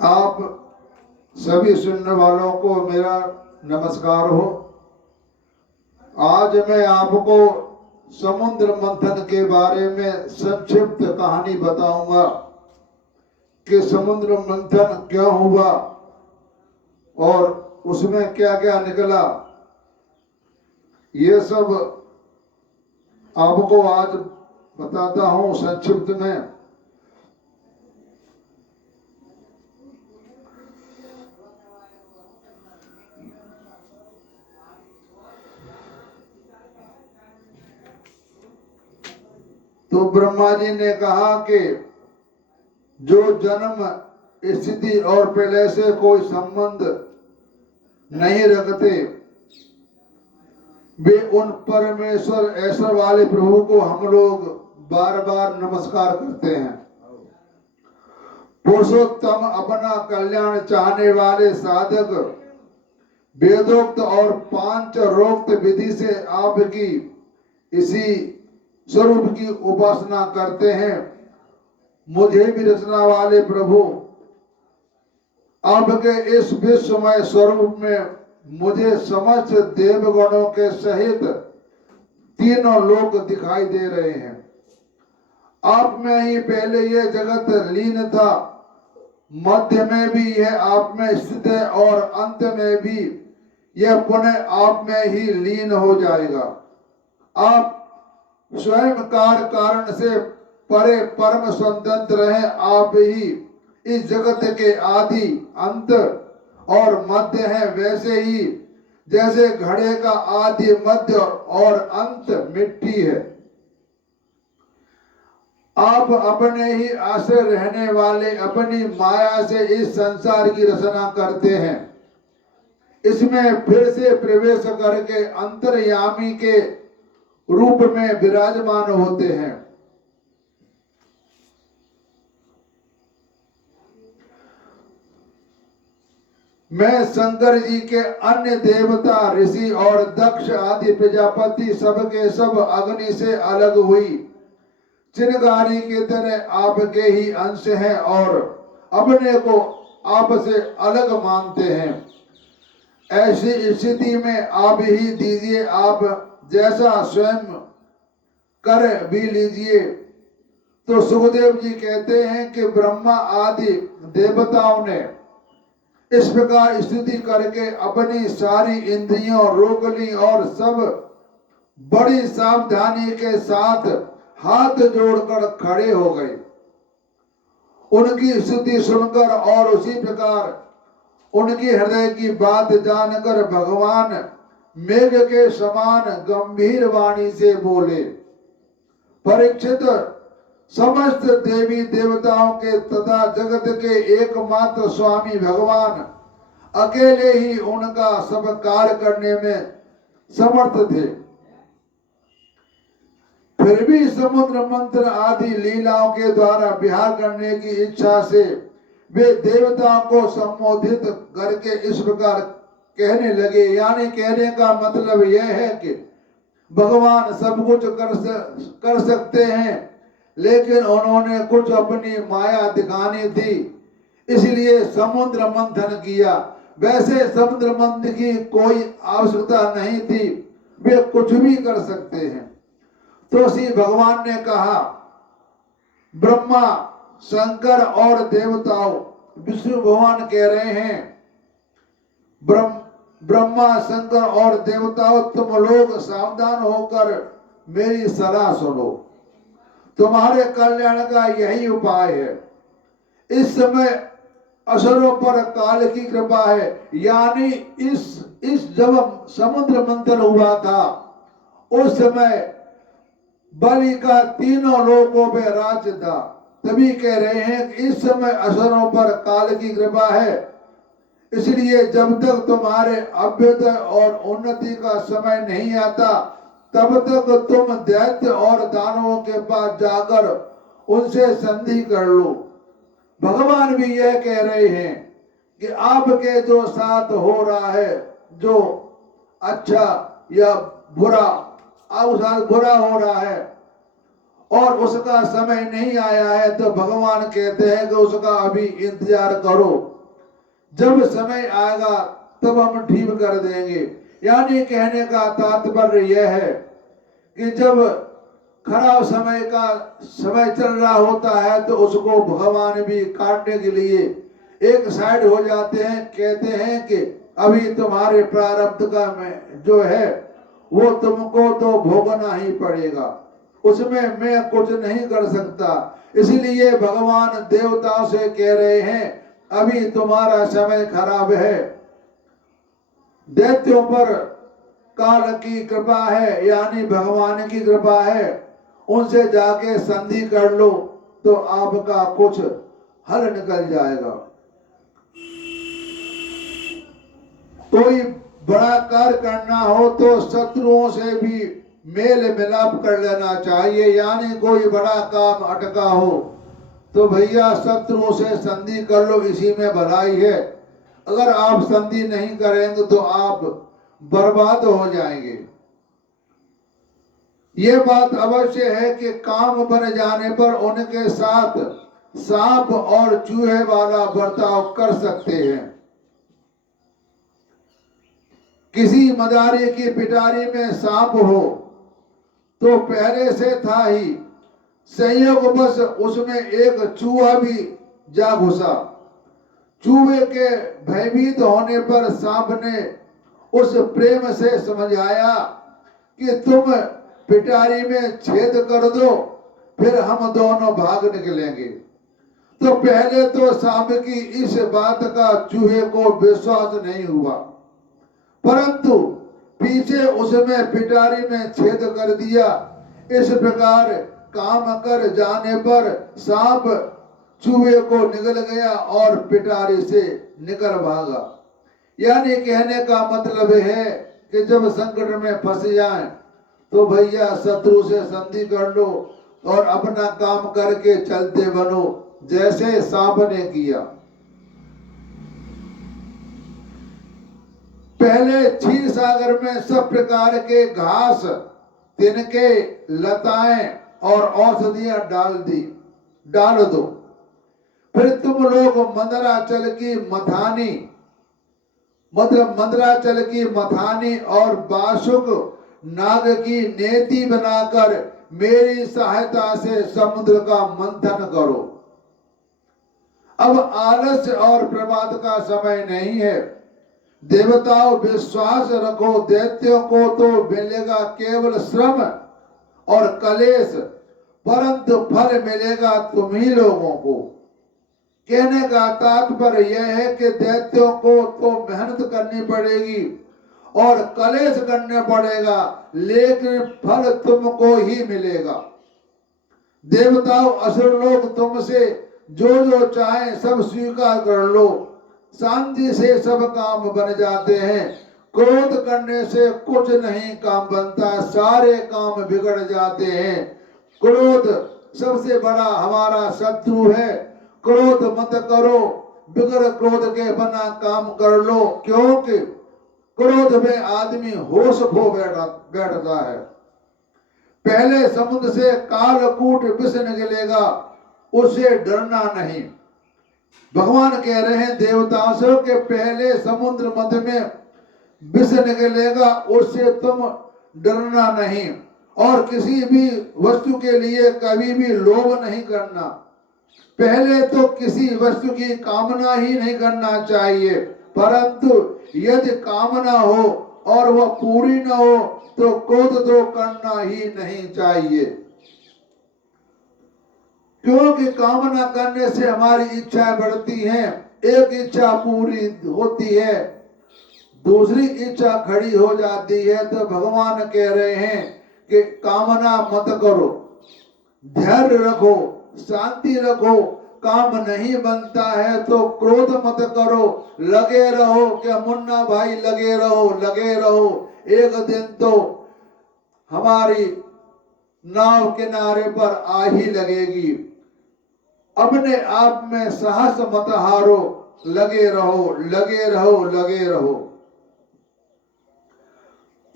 आप सभी सुनने वालों को मेरा नमस्कार हो। आज मैं आपको समुद्र मंथन के बारे में संक्षिप्त कहानी बताऊंगा कि समुद्र मंथन क्यों हुआ और उसमें क्या क्या निकला। ये सब आपको आज बताता हूं संक्षिप्त में। तो ब्रह्मा जी ने कहा कि जो जन्म स्थिति और प्रलय से कोई संबंध नहीं रखते, वे उन परमेश्वर ऐश्वर्य वाले प्रभु को हम लोग बार बार नमस्कार करते हैं। पुरुषोत्तम अपना कल्याण चाहने वाले साधक वेदोक्त और पांच रोक्त विधि से आपकी इसी स्वरूप की उपासना करते हैं। मुझे भी रचना वाले प्रभु आपके इस विश्वमय स्वरूप में मुझे समस्त देवगणों के सहित तीनों लोक दिखाई दे रहे हैं। आप में ही पहले यह जगत लीन था, मध्य में भी यह आप में स्थित है और अंत में भी यह पुनः आप में ही लीन हो जाएगा। आप स्वयं कारण से परे परम स्वतंत्र हैं। आप ही इस जगत के आदि अंत और मध्य है। वैसे ही जैसे घड़े का आदि मध्य और अंत मिट्टी है, आप अपने ही आश्रय रहने वाले अपनी माया से इस संसार की रचना करते हैं। इसमें फिर से प्रवेश करके अंतर्यामी के रूप में विराजमान होते हैं। मैं शंकर जी के अन्य देवता ऋषि और दक्ष आदि प्रजापति सबके सब अग्नि से अलग हुई चिनगारी के तरह आपके ही अंश हैं और अपने को आप से अलग मानते हैं। ऐसी स्थिति में आप ही दीजिए, आप जैसा स्वयं कर भी लीजिए। तो सुखदेव जी कहते हैं कि ब्रह्मा आदि देवताओं ने इस प्रकार स्तुति करके अपनी सारी इंद्रियों रोक ली और सब बड़ी सावधानी के साथ हाथ जोड़कर खड़े हो गए। उनकी स्तुति सुनकर और उसी प्रकार उनकी हृदय की बात जानकर भगवान मेघ के समान गंभीर वाणी से बोले, परीक्षित, समस्त देवी देवताओं के तथा जगत के एकमात्र स्वामी भगवान अकेले ही उनका सब कार्य करने में समर्थ थे। फिर भी समुद्र मंथन आदि लीलाओं के द्वारा विहार करने की इच्छा से वे देवताओं को संबोधित करके इस प्रकार कहने लगे। यानी कहने का मतलब यह है कि भगवान सब कुछ कर सकते हैं, लेकिन उन्होंने कुछ अपनी माया दिखानी थी, इसलिए समुद्र मंथन किया। वैसे समुद्र मंथन की कोई आवश्यकता नहीं थी, वे कुछ भी कर सकते हैं। तो श्री भगवान ने कहा, ब्रह्मा शंकर और देवताओं, विष्णु भगवान कह रहे हैं, ब्रह्मा शंकर और देवताओं, तुम लोग सावधान होकर मेरी सलाह सुनो। तुम्हारे कल्याण का यही उपाय है। इस समय असुरों पर काल की कृपा है। यानी इस जब समुद्र मंथन हुआ था उस समय बलि का तीनों लोकों पे राज्य था। तभी कह रहे हैं कि इस समय असुरों पर काल की कृपा है, इसलिए जब तक तुम्हारे अभ्युदय और उन्नति का समय नहीं आता तब तक तुम दैत्य और दानवों के पास जाकर उनसे संधि कर लो। भगवान भी यह कह रहे हैं कि आपके जो साथ हो रहा है, जो अच्छा या बुरा, आपके साथ बुरा हो रहा है, और उसका समय नहीं आया है तो भगवान कहते हैं कि उसका अभी इंतजार करो, जब समय आएगा तब हम ठीक कर देंगे। यानी कहने का तात्पर्य यह है कि जब खराब समय का समय चल रहा होता है तो उसको भगवान भी काटने के लिए एक साइड हो जाते हैं। कहते हैं कि अभी तुम्हारे प्रारब्ध का में जो है वो तुमको तो भोगना ही पड़ेगा, उसमें मैं कुछ नहीं कर सकता। इसलिए भगवान देवताओं से कह रहे हैं अभी तुम्हारा समय खराब है, दैत्यों पर काल की कृपा है, यानी भगवान की कृपा है, उनसे जाके संधि कर लो तो आपका कुछ हल निकल जाएगा। कोई बड़ा कार्य करना हो तो शत्रुओं से भी मेल मिलाप कर लेना चाहिए। यानी कोई बड़ा काम अटका हो तो भैया शत्रुओं से संधि कर लो, इसी में भलाई है। अगर आप संधि नहीं करेंगे तो आप बर्बाद हो जाएंगे। ये बात अवश्य है कि काम बन जाने पर उनके साथ सांप और चूहे वाला बर्ताव कर सकते हैं। किसी मदारी की पिटारी में सांप हो तो पहले से था ही, संयोगवश उसमें एक चूहा भी जा घुसा। चूहे के भयभीत होने पर सांप ने उस प्रेम से समझाया कि तुम पिटारी में छेद कर दो, फिर हम दोनों भाग निकलेंगे। तो पहले तो सांप की इस बात का चूहे को विश्वास नहीं हुआ, परंतु पीछे उसमें पिटारी में छेद कर दिया। इस प्रकार काम कर जाने पर सांप चूहे को निगल गया और पिटारी से निकल भागा। यानी कहने का मतलब है कि जब संकट में फंस जाए तो भैया शत्रु से संधि कर लो और अपना काम करके चलते बनो, जैसे सांप ने किया। पहले क्षीर सागर में सब प्रकार के घास, तिनके, लताएं और औषधियां डाल दो। फिर तुम लोग मंदराचल की मथानी और बासुक नाग की नेति बनाकर मेरी सहायता से समुद्र का मंथन करो। अब आलस्य और प्रमाद का समय नहीं है। देवताओं विश्वास रखो, दैत्यों को तो मिलेगा केवल श्रम और कलेश, परंतु फल मिलेगा तुम ही लोगों को। कहने का तात्पर्य यह है कि दैत्यों को तो मेहनत करनी पड़ेगी और कलेश करने पड़ेगा, लेकिन फल तुमको ही मिलेगा। देवताओं असुर लोग तुमसे जो चाहे सब स्वीकार कर लो, शांति से सब काम बन जाते हैं। क्रोध करने से कुछ नहीं काम बनता, सारे काम बिगड़ जाते हैं। क्रोध सबसे बड़ा हमारा शत्रु है। क्रोध मत करो, बिगर क्रोध के बना काम कर लो, क्योंकि क्रोध में आदमी होश खो बैठता है। पहले समुद्र से कालकूट विष निकलेगा, उसे डरना नहीं। भगवान कह रहे हैं देवताओं से कि पहले समुद्र मध्य में विष निकलेगा, उससे तुम डरना नहीं। और किसी भी वस्तु के लिए कभी भी लोभ नहीं करना। पहले तो किसी वस्तु की कामना ही नहीं करना चाहिए, परंतु यदि कामना हो और वह पूरी न हो तो क्रोध तो करना ही नहीं चाहिए, क्योंकि कामना करने से हमारी इच्छाएं बढ़ती हैं। एक इच्छा पूरी होती है, दूसरी इच्छा खड़ी हो जाती है। तो भगवान कह रहे हैं कि कामना मत करो, धैर्य रखो, शांति रखो। काम नहीं बनता है तो क्रोध मत करो, लगे रहो। क्या मुन्ना भाई, लगे रहो। एक दिन तो हमारी नाव किनारे पर आ ही लगेगी। अपने आप में साहस मत हारो, लगे रहो।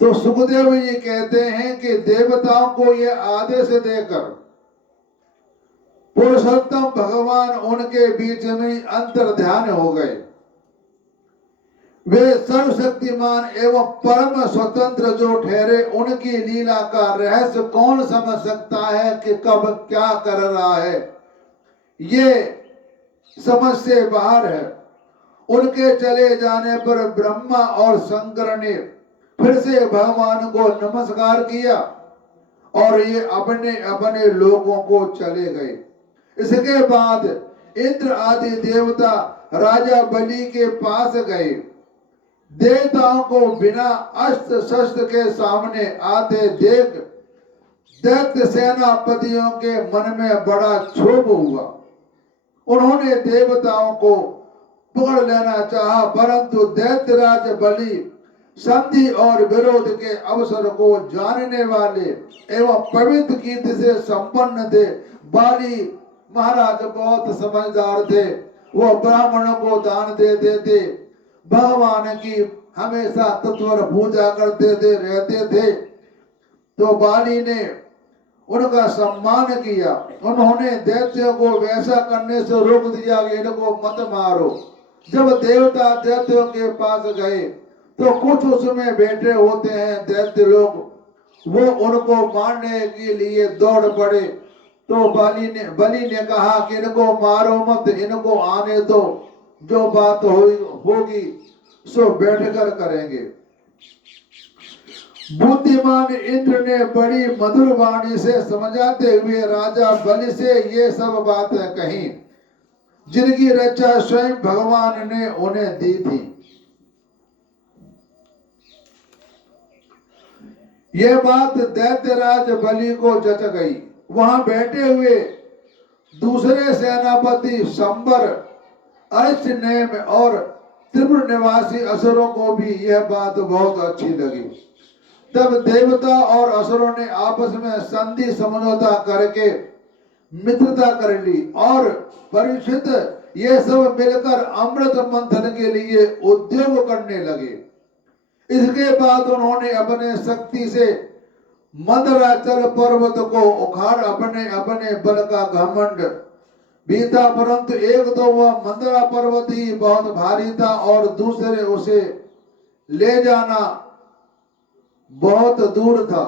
तो सुखदेव जी कहते हैं कि देवताओं को ये आदेश देकर पुरुषोत्तम भगवान उनके बीच में अंतर्ध्यान हो गए। वे सर्वशक्तिमान एवं परम स्वतंत्र जो ठहरे, उनकी लीला का रहस्य कौन समझ सकता है कि कब क्या कर रहा है, ये समझ से बाहर है। उनके चले जाने पर ब्रह्मा और शंकर ने फिर से भगवान को नमस्कार किया और ये अपने अपने लोगों को चले गए। इसके बाद इंद्र आदि देवता राजा बलि के पास गए। देवताओं को बिना अस्त्र शस्त्र के सामने आते देख दैत्य सेनापतियों के मन में बड़ा क्षोभ हुआ। उन्होंने देवताओं को पकड़ लेना चाहा, परंतु दैत्यराज बलि संधि और विरोध के अवसर को जानने वाले एवं पवित्र कीर्ति से संपन्न थे। बाली महाराज बहुत समझदार थे। वो ब्राह्मणों को दान देते थे, भगवान की हमेशा तत्पर पूजा करते थे, रहते थे। तो बाली ने उनका सम्मान किया। उन्होंने दैत्यों को वैसा करने से रोक दिया कि इनको मत मारो। जब देवता दैत्यों के पास गए तो कुछ उसमें बैठे होते हैं दैत्य लोग, वो उनको मारने के लिए दौड़ पड़े। तो बलि ने कहा कि इनको मारो मत, इनको आने दो, जो बात होगी सो बैठकर करेंगे। बुद्धिमान इंद्र ने बड़ी मधुर वाणी से समझाते हुए राजा बलि से ये सब बातें कही, जिनकी रक्षा स्वयं भगवान ने उन्हें दी थी। यह बात दैत्यराज बलि को जच गई। वहां बैठे हुए दूसरे सेनापति संबर, अरिष्टनेम और त्रिपुर निवासी असुरों को भी यह बात बहुत अच्छी लगी। तब देवता और असुरों ने आपस में संधि समझौता करके मित्रता कर ली और परीक्षित ये सब मिलकर अमृत मंथन के लिए उद्योग करने लगे। इसके बाद उन्होंने अपने शक्ति से मंदराचल पर्वत को उखाड़ अपने अपने बल का घमंड भी था, परंतु एक तो वह मंदरा पर्वत ही बहुत भारी था और दूसरे उसे ले जाना बहुत दूर था।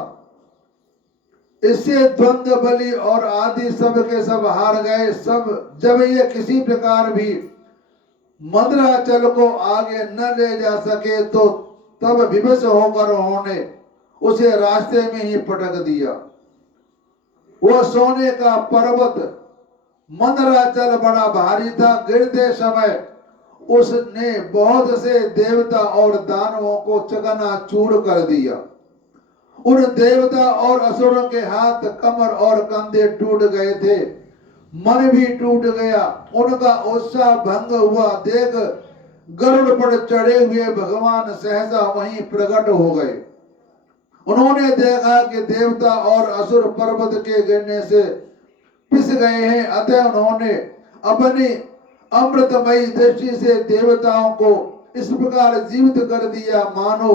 इससे द्वंद्व बलि और आदि सब के सब हार गए। सब जब ये किसी प्रकार भी मंदराचल को आगे न ले जा सके तो तब विवश होकर उन्होंने उसे रास्ते में ही पटक दिया। वो सोने का पर्वत मंदराचल बड़ा भारी था। गिरते समय उसने बहुत से देवता और दानवों को चकनाचूर कर दिया। उन देवता और असुरों के हाथ, कमर और कंधे टूट गए थे, मन भी टूट गया। उनका उत्साह भंग हुआ देख गरुड़ पर चढ़े हुए भगवान सहसा वहीं प्रकट हो गए। उन्होंने देखा कि देवता और असुर पर्वत के गिरने से पिस गए हैं, अतः उन्होंने अपनी अमृतमयी दृष्टि से देवताओं को इस प्रकार जीवित कर दिया मानो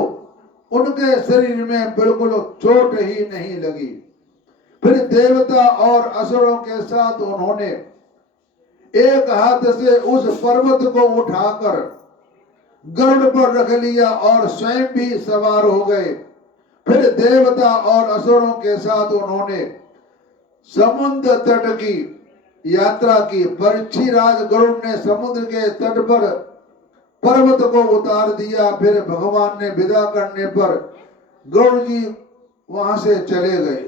उनके शरीर में बिल्कुल चोट ही नहीं लगी। फिर देवता और असुरों के साथ उन्होंने एक हाथ से उस पर्वत को उठाकर गरुड़ पर रख लिया और स्वयं भी सवार हो गए। फिर देवता और असुरों के साथ उन्होंने समुद्र तट की यात्रा की। परीक्षिराज गरुड़ ने समुद्र के तट पर पर्वत को उतार दिया। फिर भगवान ने विदा करने पर गरुड़ जी वहां से चले गए।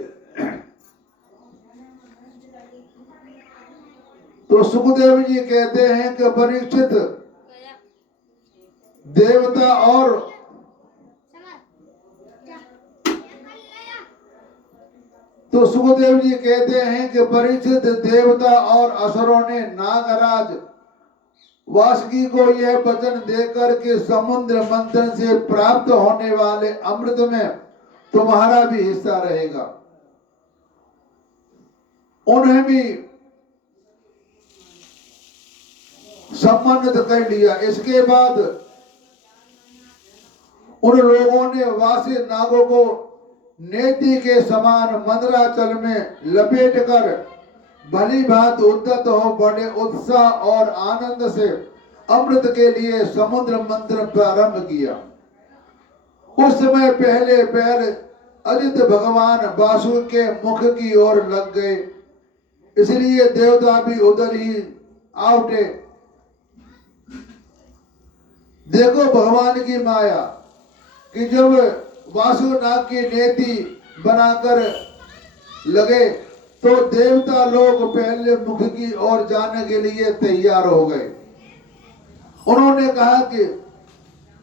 तो सुखदेव जी कहते हैं कि परीक्षित, देवता और तो सुखदेव जी कहते हैं कि परीक्षित, देवता और असुरों ने नागराज वासुकी को यह वचन देकर कि समुद्र मंथन से प्राप्त होने वाले अमृत में तुम्हारा भी हिस्सा रहेगा, उन्हें भी सम्मानित कर लिया। इसके बाद उन लोगों ने वासी नागों को नेति के समान मंदराचल में लपेटकर भली भांत उद्यत हो बड़े उत्साह और आनंद से अमृत के लिए समुद्र मंथन प्रारंभ किया। उस समय पहले पैर अजित भगवान वासुदेव के मुख की ओर लग गए, इसलिए देवता भी उधर ही आ उठे। देखो भगवान की माया कि जब वासुनाग की नेति बनाकर लगे तो देवता लोग पहले मुख की ओर जाने के लिए तैयार हो गए। उन्होंने कहा कि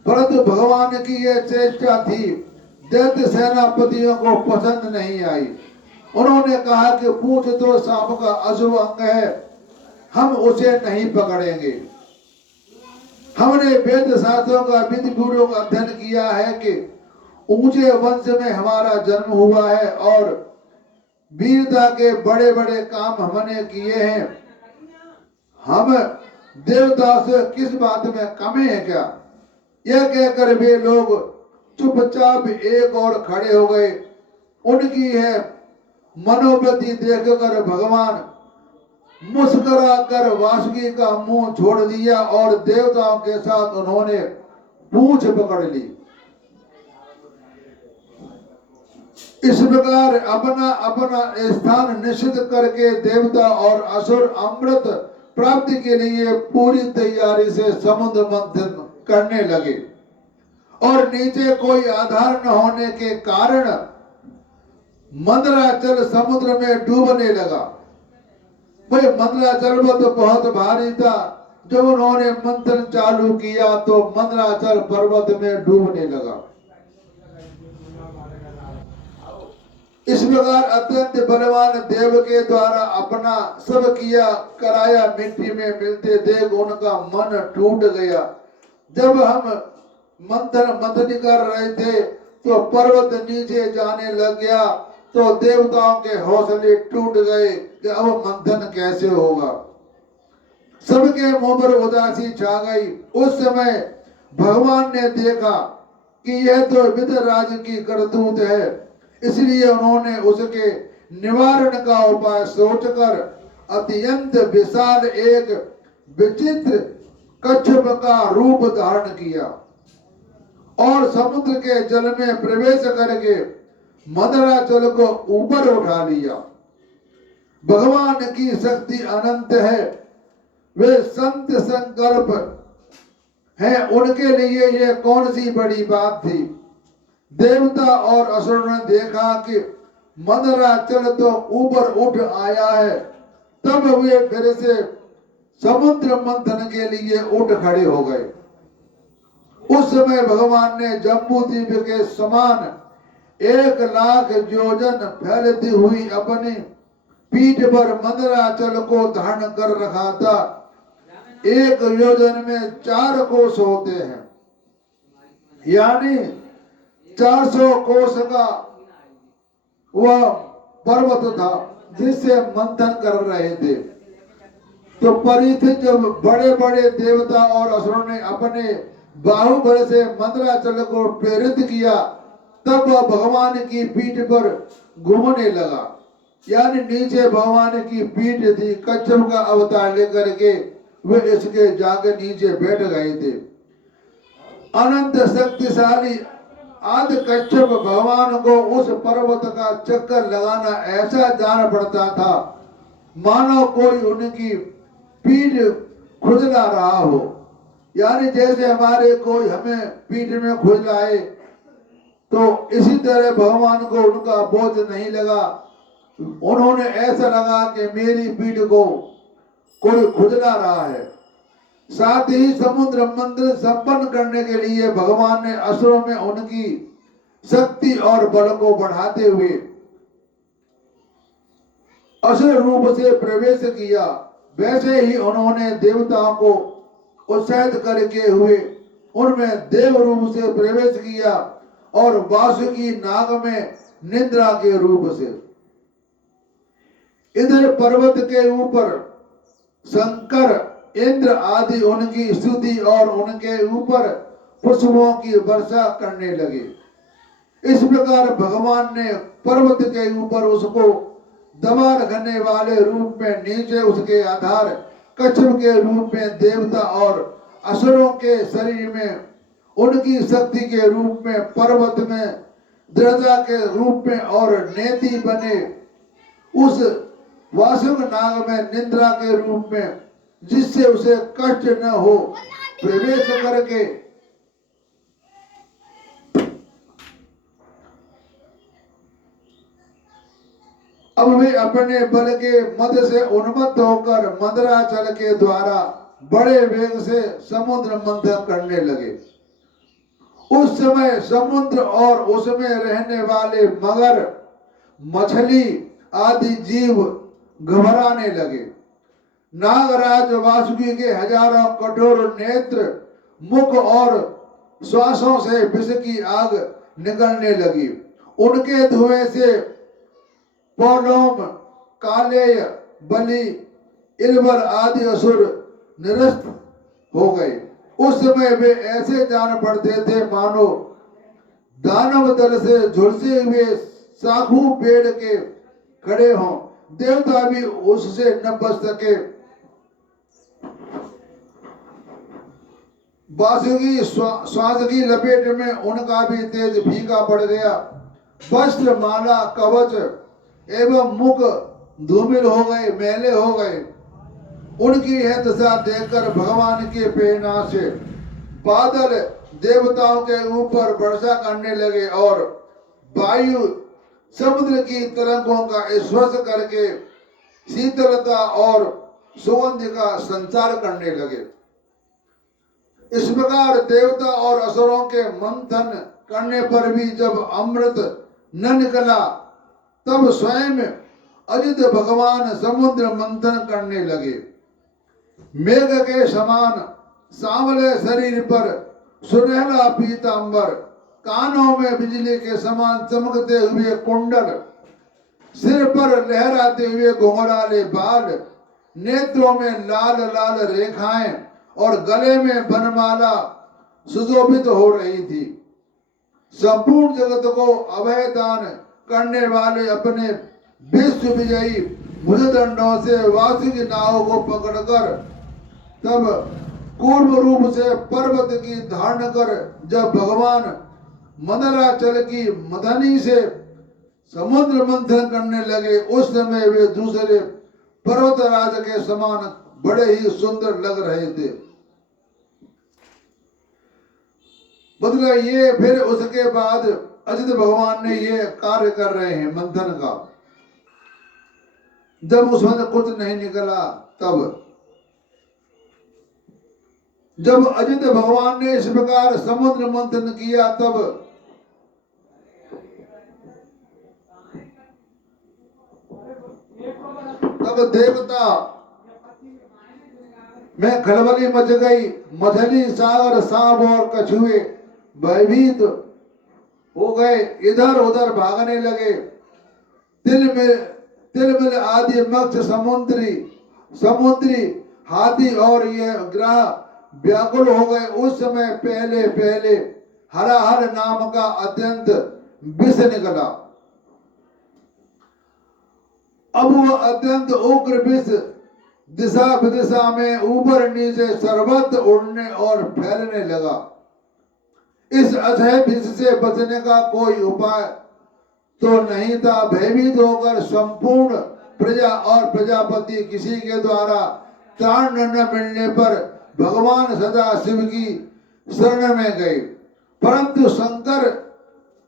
परंतु भगवान की यह चेष्टा थी, दैत्य सेनापतियों को पसंद नहीं आई। उन्होंने कहा कि पूंछ तो सांप का अशुभ अंग है, हम उसे नहीं पकड़ेंगे। हमने वेद शास्त्रों का विधि पूर्वक अध्ययन किया है कि ऊंचे वंश में हमारा जन्म हुआ है और वीरता के बड़े बड़े काम हमने किए हैं। हम देवता से किस बात में कमी है क्या? यह कहकर वे लोग चुपचाप एक और खड़े हो गए। उनकी है मनोवृत्ति देखकर भगवान मुस्कुरा कर वासुकी का मुंह छोड़ दिया और देवताओं के साथ उन्होंने पूंछ पकड़ ली। इस प्रकार अपना अपना स्थान निश्चित करके देवता और असुर अमृत प्राप्ति के लिए पूरी तैयारी से समुद्र मंथन करने लगे और नीचे कोई आधार न होने के कारण मंदराचल समुद्र में डूबने लगा। भाई मंदराचल तो बहुत भारी था। जब उन्होंने मंथन चालू किया तो मंदराचल पर्वत में डूबने लगा। इस प्रकार अत्यंत बलवान देव के द्वारा अपना सब किया कराया मिट्टी में मिलते देख उनका मन टूट गया। जब हम मंथन कर रहे थे तो पर्वत नीचे जाने लग गया, तो देवताओं के हौसले टूट गए कि अब मंथन कैसे होगा। सबके मुंह पर उदासी छा गई। उस समय भगवान ने देखा कि यह तो विदराज की करतूत है, इसलिए उन्होंने उसके निवारण का उपाय सोचकर अत्यंत विशाल एक विचित्र कच्छप का रूप धारण किया और समुद्र के जल में प्रवेश करके मंदराचल को ऊपर उठा लिया। भगवान की शक्ति अनंत है, वे संत संकल्प है, उनके लिए यह कौन सी बड़ी बात थी। देवता और असुर ने देखा कि मंदराचल तो ऊपर उठ आया है, तब वे फिर से समुद्र मंथन के लिए उठ खड़े हो गए। उस समय भगवान ने जम्बू द्वीप के समान 1,00,000 योजन फैलती हुई अपनी पीठ पर मंदराचल को धारण कर रखा था। एक योजन में 4 कोस होते हैं, यानी 400 कोस का वह पर्वत था जिससे मंथन कर रहे थे। तो परीक्षित जब बड़े बड़े देवता और असुरों ने अपने बाहुबल से मंदराचल को प्रेरित किया, तब वह भगवान की पीठ पर घूमने लगा। यानी नीचे भगवान की पीठ थी, कच्छप का अवतार लेकर के वे इसके जाके नीचे बैठ गए थे। अनंत शक्तिशाली आदि कच्छप भगवान को उस पर्वत का चक्कर लगाना ऐसा जान पड़ता था मानो कोई उनकी पीठ खुजला रहा हो। यानी जैसे हमारे कोई हमें पीठ में खुजलाए, तो इसी तरह भगवान को उनका बोझ नहीं लगा। उन्होंने ऐसा लगा कि मेरी पीठ को कोई खुजला रहा है। साथ ही समुद्र मंथन संपन्न करने के लिए भगवान ने असुरों में उनकी शक्ति और बल को बढ़ाते हुए असुर रूप से प्रवेश किया। वैसे ही उन्होंने देवताओं को उत्साहित करके हुए उनमें देव रूप से प्रवेश किया और वासुकी नाग में निद्रा के रूप से। इधर पर्वत के ऊपर शंकर, इंद्र आदि उनकी स्तुति और उनके ऊपर पुष्पों की वर्षा करने लगे। इस प्रकार भगवान ने पर्वत के ऊपर उसको दबा रखने वाले रूप में नीचे उसके आधार, कच्छप के रूप में देवता और असुरों के शरीर में उनकी शक्ति के रूप में, पर्वत में दृढ़ता के रूप में और नेति बने उस वासुक नाग में निद्रा के रूप में, जिससे उसे कष्ट न हो, प्रवेश करके अब वे अपने बल के मद से उन्मत्त होकर मंदराचल के द्वारा बड़े वेग से समुद्र मंथन करने लगे। उस समय समुद्र और उसमें रहने वाले मगर, मछली आदि जीव घबराने लगे। नागराज वासुकी के हजारों कठोर नेत्र, मुख और श्वासों से विष की आग निकलने लगी। उनके धुएं से पौलोम, कालेय, बलि, इलवर आदि असुर निरस्त हो गए। उस समय वे ऐसे जान पड़ते थे मानो दानव दल से झुलसे हुए साखू पेड़ के खड़े हों। देवता भी उससे न बच सके। बांसुरी श्वास की लपेट में उनका भी तेज फीका पड़ गया। वस्त्र, माला, कवच एवं मुख धूमिल हो गए, मैले हो गए। उनकी यह दशा देखकर भगवान के प्रेरणा से बादल देवताओं के ऊपर वर्षा करने लगे और वायु समुद्र की तरंगों का स्पर्श करके शीतलता और सुगंध का संचार करने लगे। इस प्रकार देवता और असुरों के मंथन करने पर भी जब अमृत न निकला, तब स्वयं अजित भगवान समुद्र मंथन करने लगे। मेघ के समान सांवले शरीर पर सुनहला पीतांबर, कानों में बिजली के समान चमकते हुए कुंडल, सिर पर लहराते हुए घुंघराले बाल, नेत्रों में लाल लाल रेखाएं और गले में बनमाला सुशोभित हो रही थी। संपूर्ण जगत को अभय दान करने वाले अपने विश्व विजयी भुजदंडों से वासुक नाव को पकड़कर तब कूर्म रूप से पर्वत की धारण कर जब भगवान मंदराचल की मदनी से समुद्र मंथन करने लगे, उस समय वे दूसरे पर्वतराज के समान बड़े ही सुंदर लग रहे थे। मतलब ये फिर उसके बाद अजित भगवान ने ये कार्य कर रहे हैं मंथन का। जब उसमें कुछ नहीं निकला, तब जब अजित भगवान ने इस प्रकार समुद्र मंथन किया, तब देवता में खलबली मच गई। मछली, सागर, सांप और कछुए भयभीत हो गए, इधर उधर भागने लगे। तिलमिल आदि मत्स्य, समुद्री हाथी और यह ग्रह व्याकुल हो गए। उस समय पहले पहले हराहर नाम का अत्यंत विष निकला। अब वह अत्यंत उग्र विष दिशा विदिशा में ऊपर नीचे सर्वत्र उड़ने और फैलने लगा। इस असह्य विष से बचने का कोई उपाय तो नहीं था। भयभीत होकर संपूर्ण प्रजा और प्रजापति किसी के द्वारा त्राण न मिलने पर भगवान सदा शिव की शरण में गए। परंतु शंकर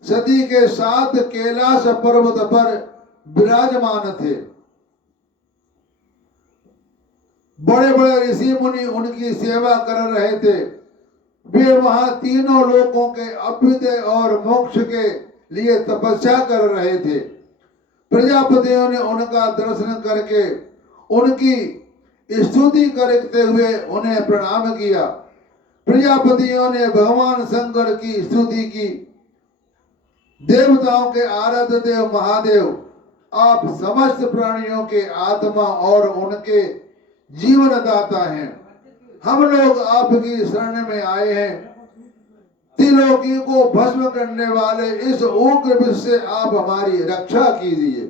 सती के साथ कैलाश पर्वत पर विराजमान थे। बड़े बड़े ऋषि मुनि उनकी सेवा कर रहे थे। वे वहां तीनों लोकों के अभ्युदय और मोक्ष के लिए तपस्या कर रहे थे। प्रजापतियों ने उनका दर्शन करके उनकी स्तुति करते हुए उन्हें प्रणाम किया। प्रजापतियों ने भगवान शंकर की स्तुति की। देवताओं के आराध्य देव महादेव, आप समस्त प्राणियों के आत्मा और उनके जीवन दाता हैं। हम लोग आपकी शरण में आए हैं। त्रिलोकी को भस्म करने वाले इस उग्र विष से आप हमारी रक्षा कीजिए।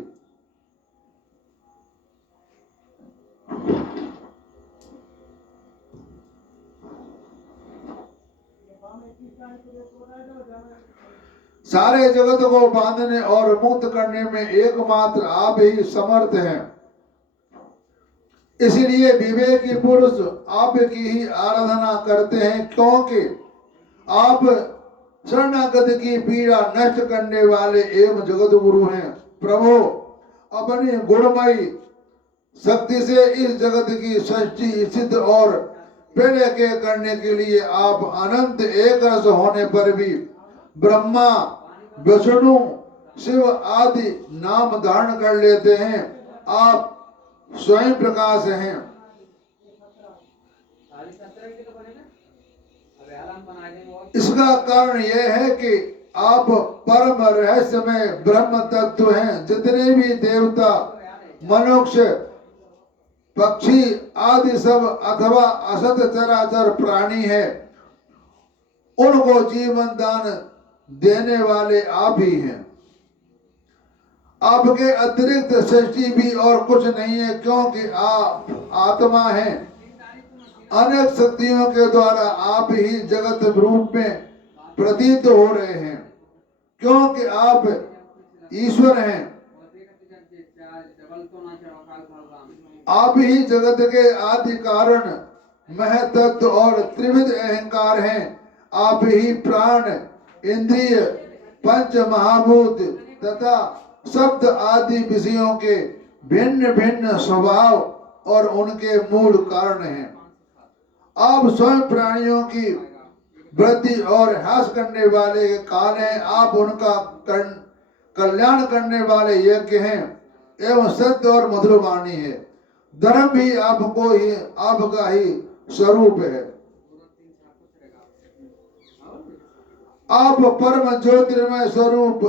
सारे जगत को बांधने और मुक्त करने में एकमात्र आप ही समर्थ हैं। इसलिए विवेकी पुरुष आपकी ही आराधना करते हैं, क्योंकि आप शरणागत की पीड़ा नष्ट करने वाले एवं जगत गुरु हैं। प्रभु, अपनी गुणमयी शक्ति से इस जगत की सृष्टि सिद्ध और प्रलय के करने के लिए आप अनंत एक रस होने पर भी ब्रह्मा, विष्णु, शिव आदि नाम धारण कर लेते हैं। आप स्वयं प्रकाश हैं। इसका कारण यह है कि आप परम रहस्यमय ब्रह्म तत्व हैं। जितने भी देवता, मनुष्य, पक्षी आदि सब अथवा असत चराचर प्राणी है, उनको जीवन दान देने वाले आप ही हैं। आपके अतिरिक्त सृष्टि भी और कुछ नहीं है, क्योंकि आप आत्मा हैं। अनेक शक्तियों के द्वारा आप ही जगत रूप में प्रतीत हो रहे हैं, क्योंकि आप ईश्वर हैं। आप ही जगत के आदि कारण, महतत्व और त्रिविध अहंकार हैं। आप ही प्राण, इंद्रिय, पंच महाभूत तथा शब्द आदि विषयों के भिन्न भिन्न स्वभाव और उनके मूल कारण हैं। आप स्वयं प्राणियों की वृद्धि और ह्रास करने वाले काल हैं। आप उनका कल्याण करने वाले यज्ञ हैं एवं सत्य और मधुर वाणी है। धर्म भी आपका ही स्वरूप है। आप परम ज्योतिर्मय स्वरूप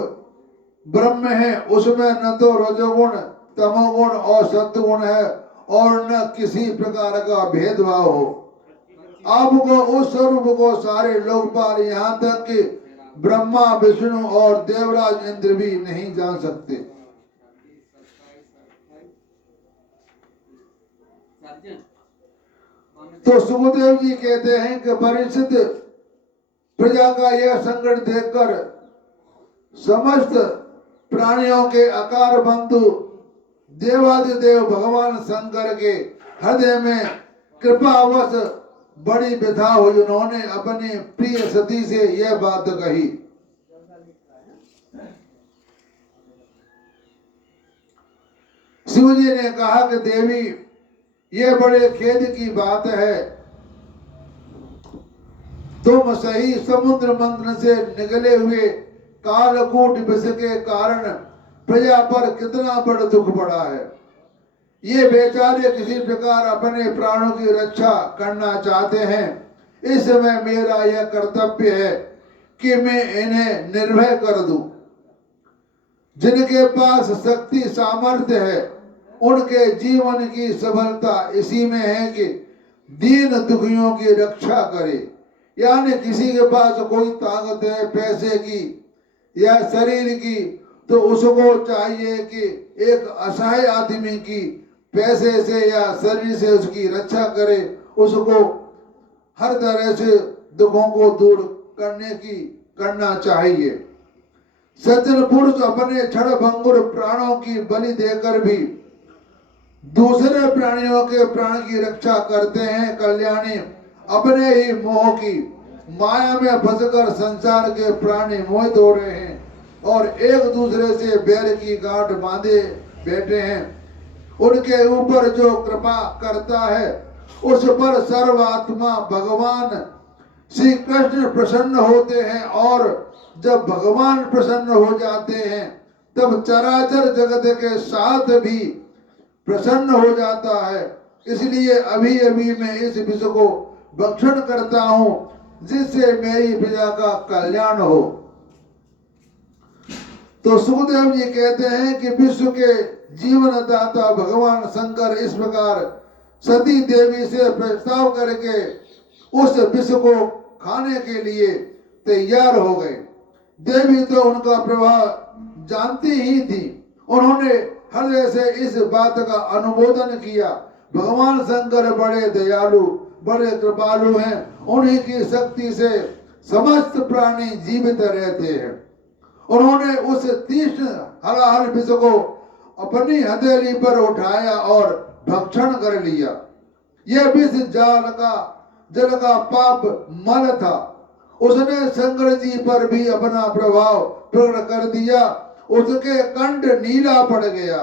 ब्रह्म है। उसमें न तो रजोगुण, तमोगुण और सत्वगुण है और न किसी प्रकार का भेदभाव हो। आपको, उस स्वरूप को सारे लोकपाल, यहाँ तक कि ब्रह्मा, विष्णु और देवराज इंद्र भी नहीं जान सकते। तो सुखदेव जी कहते हैं कि परीक्षित, प्रजा का यह संकट देखकर समस्त प्राणियों के आकार बंधु देवादिदेव भगवान शंकर के हृदय में कृपावश बड़ी व्यथा हुई। उन्होंने अपनी प्रिय सती से यह बात कही। शिव जी ने कहा कि देवी, यह बड़े खेद की बात है। तुम सही समुद्र मंथन से निकले हुए कालकूट विष के कारण प्रजा पर कितना बड़ा दुख पड़ा है। ये बेचारे किसी प्रकार अपने प्राणों की रक्षा करना चाहते हैं। इस समय मेरा यह कर्तव्य है कि मैं इन्हें निर्भय कर दूं। जिनके पास शक्ति सामर्थ्य है, उनके जीवन की सफलता इसी में है कि दीन दुखियों की रक्षा करे। यानी किसी के पास कोई ताकत है पैसे की या शरीर की, तो उसको चाहिए कि एक असहाय आदमी की पैसे से या शरीर से उसकी रक्षा करे, उसको हर तरह से दुखों को दूर करना चाहिए। सज्जन पुरुष अपने क्षण भंगुर प्राणों की बलि देकर भी दूसरे प्राणियों के प्राण की रक्षा करते हैं। कल्याणी अपने ही मोह की माया में फंसकर संसार के प्राणी मोहित हो रहे हैं और एक दूसरे से बैर की गांठ बांधे बैठे हैं। उनके ऊपर जो कृपा करता है, उस पर सर्वात्मा भगवान श्री कृष्ण प्रसन्न होते हैं, और जब भगवान प्रसन्न हो जाते हैं तब चराचर जगत के साथ भी प्रसन्न हो जाता है। इसलिए अभी अभी मैं इस विष को भक्षण करता हूं, जिससे मेरी प्रजा का कल्याण हो। तो सुखदेव जी कहते हैं कि विश्व के जीवनदाता भगवान शंकर इस प्रकार सती देवी से प्रस्ताव करके उस विष को खाने के लिए तैयार हो गए। देवी तो उनका प्रभाव जानती ही थी। उन्होंने हृदय से इस बात का अनुमोदन किया। भगवान शंकर बड़े दयालु, बड़े कृपालु हैं। उन्हीं की शक्ति से समस्त प्राणी जीवित रहते हैं। उन्होंने उस तीक्ष्ण हलाहल विष को अपनी हथेली पर उठाया और भक्षण कर लिया। यह विष जल का पाप मल था। उसने शंकर जी पर भी अपना प्रभाव प्रकट कर दिया। उसके कंठ नीला पड़ गया,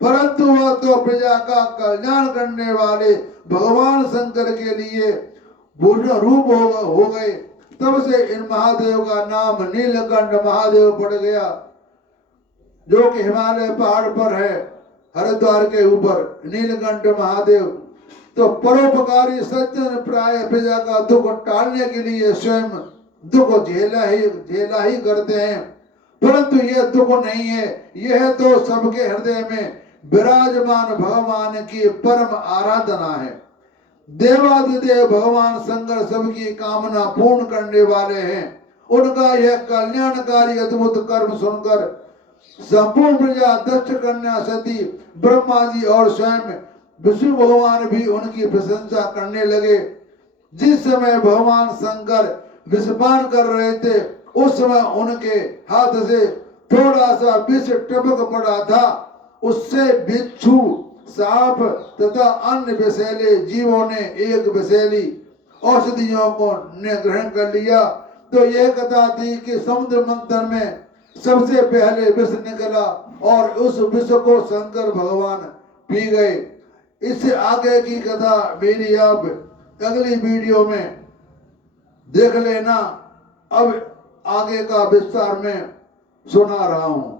परंतु वह तो प्रजा का कल्याण करने वाले भगवान शंकर के लिए पूर्ण रूप हो गए। तब से इन महादेव का नाम नीलकंठ महादेव पड़ गया, जो कि हिमालय पहाड़ पर है, हरिद्वार के ऊपर नीलकंठ महादेव। तो परोपकारी सज्जन प्राय प्रजा का दुख टालने के लिए स्वयं दुख झेला ही करते हैं, परंतु यह दुख नहीं है, यह तो सबके हृदय में विराजमान भगवान की परम आराधना है। देवादिदेव भगवान शंकर सबकी कामना पूर्ण करने वाले हैं। उनका यह कल्याणकारी अद्भुत कर्म सुनकर संपूर्ण प्रजा दक्ष कन्या सती ब्रह्मा जी और स्वयं विष्णु भगवान भी उनकी प्रशंसा करने लगे। जिस समय भगवान शंकर विषपान कर रहे थे, उस समय उनके हाथ से थोड़ा सा विष टपक पड़ा था। उससे बिच्छू, सांप तथा अन्य विषैले जीवों ने एक विषैली औषधियों को ग्रहण कर लिया। तो यह कथा थी कि समुद्र मंथन में सबसे पहले विष निकला और उस विष को शंकर भगवान पी गए। इससे आगे की कथा मेरी अब अगली वीडियो में देख लेना। अब आगे का विस्तार में सुना रहा हूं।